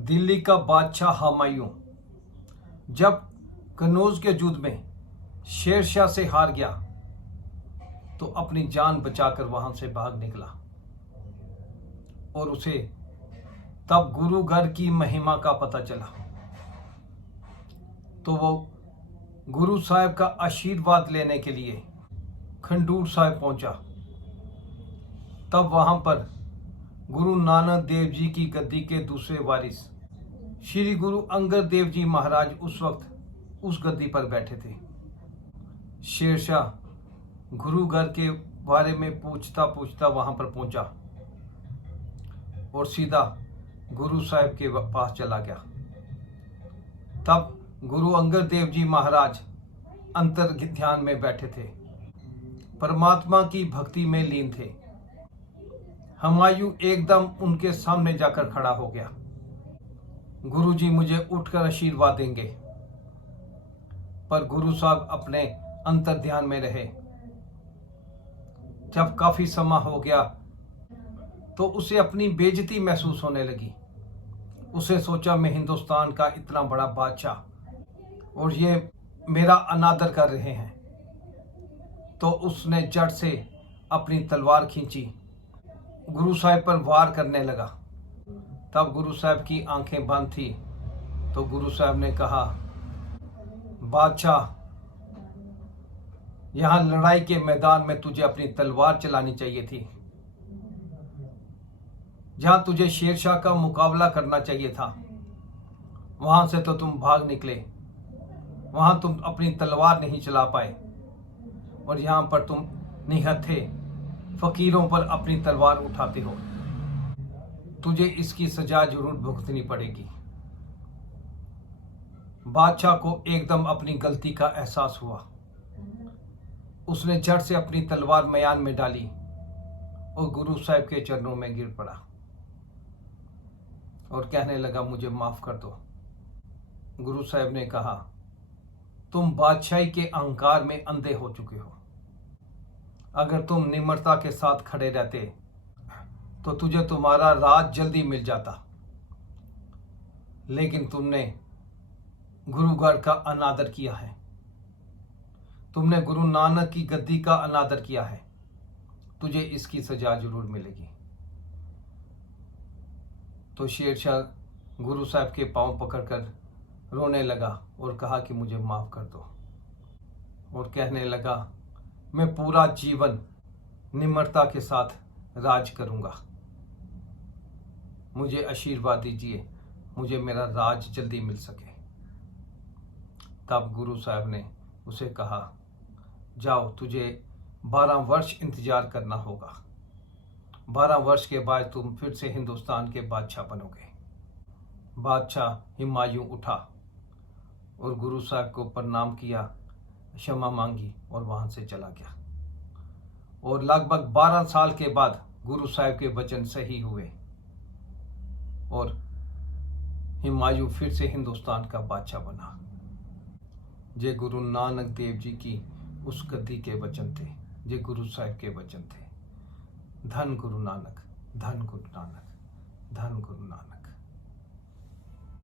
दिल्ली का बादशाह हुमायूं जब कन्नौज के युद्ध में शेरशाह से हार गया तो अपनी जान बचाकर वहां से भाग निकला और उसे तब गुरु घर की महिमा का पता चला। तो वो गुरु साहब का आशीर्वाद लेने के लिए खंडूर साहब पहुंचा। तब वहां पर गुरु नानक देव जी की गद्दी के दूसरे वारिस श्री गुरु अंगद देव जी महाराज उस वक्त उस गद्दी पर बैठे थे। शेरशाह गुरु घर के बारे में पूछता पूछता वहां पर पहुंचा और सीधा गुरु साहब के पास चला गया। तब गुरु अंगद देव जी महाराज अंतर ध्यान में बैठे थे, परमात्मा की भक्ति में लीन थे। हुमायूं एकदम उनके सामने जाकर खड़ा हो गया। गुरु जी मुझे उठकर आशीर्वाद देंगे, पर गुरु साहब अपने अंतर ध्यान में रहे। जब काफी समय हो गया तो उसे अपनी बेइज्जती महसूस होने लगी। उसे सोचा मैं हिंदुस्तान का इतना बड़ा बादशाह और ये मेरा अनादर कर रहे हैं। तो उसने जड़ से अपनी तलवार खींची, गुरु साहब पर वार करने लगा। तब गुरु साहब की आंखें बंद थी तो गुरु साहब ने कहा, बादशाह, यहां लड़ाई के मैदान में तुझे अपनी तलवार चलानी चाहिए थी। जहां तुझे शेरशाह का मुकाबला करना चाहिए था, वहां से तो तुम भाग निकले। वहां तुम अपनी तलवार नहीं चला पाए और यहां पर तुम निहत्थे फकीरों पर अपनी तलवार उठाते हो। तुझे इसकी सजा जरूर भुगतनी पड़ेगी। बादशाह को एकदम अपनी गलती का एहसास हुआ। उसने झट से अपनी तलवार मैदान में डाली और गुरु साहब के चरणों में गिर पड़ा और कहने लगा, मुझे माफ कर दो। गुरु साहब ने कहा, तुम बादशाही के अहंकार में अंधे हो चुके हो। अगर तुम निम्रता के साथ खड़े रहते तो तुझे तुम्हारा राज जल्दी मिल जाता, लेकिन तुमने गुरु घर का अनादर किया है। तुमने गुरु नानक की गद्दी का अनादर किया है। तुझे इसकी सजा जरूर मिलेगी। तो शेरशाह गुरु साहब के पांव पकड़कर रोने लगा और कहा कि मुझे माफ कर दो, और कहने लगा, मैं पूरा जीवन निम्रता के साथ राज करूंगा। मुझे आशीर्वाद दीजिए, मुझे मेरा राज जल्दी मिल सके। तब गुरु साहब ने उसे कहा, जाओ, तुझे 12 वर्ष इंतजार करना होगा। 12 वर्ष के बाद तुम फिर से हिंदुस्तान के बादशाह बनोगे। बादशाह हुमायूं उठा और गुरु साहब को प्रणाम किया, क्षमा मांगी और वहां से चला गया। और लगभग 12 साल के बाद गुरु साहब के वचन सही हुए और हुमायूं फिर से हिंदुस्तान का बादशाह बना। ये गुरु नानक देव जी की उस गद्दी के वचन थे, ये गुरु साहब के वचन थे। धन गुरु नानक, धन गुरु नानक, धन गुरु नानक।